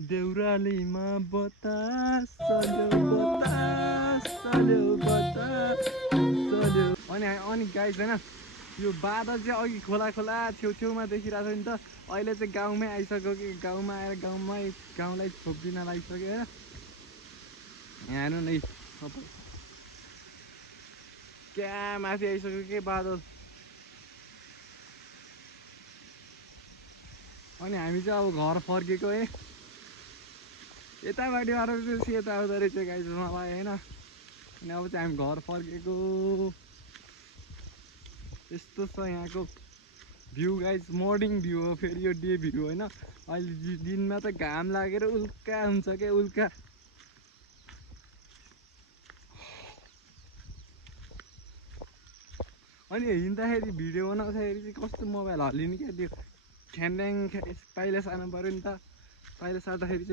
देउरालीमा बतास चल्यो बतास चल्यो बतास चल्यो। अनि गाइस होइन यो बादल चाहिँ अघि खोला खोला छेउछेउमा देखिरहेको थियो नि त, अहिले चाहिँ गाउँमै आइसक्यो कि गाउँमा आएर गाउँलाई छोपिदिन लागिसक्यो होइन। यहाँ हेर्नु न सबै क्या माथि आइसक्यो के बादल। अनि हामी चाहिँ अब घर फर्केको है, यतापट्टि मात्र सेता आउँदो रहेछ गाइस मलाई होइन। अनि अब चाहिँ हामी घर फर्केको। यस्तो छ यहाँको भ्यू गाइस, मर्निङ भ्यू हो फेरि यो डे भ्यू होइन। अहिले दिनमा त घाम लागेर उल्का हुन्छ क्या उल्का। अनि हिँड्दाखेरि भिडियो बनाउँदाखेरि चाहिँ कस्तो मोबाइल हल्लिने क्या त्यो ख्यान्ड्याङ पाइला सार्नु पऱ्यो नि त। पाइला सार्दाखेरि चाहिँ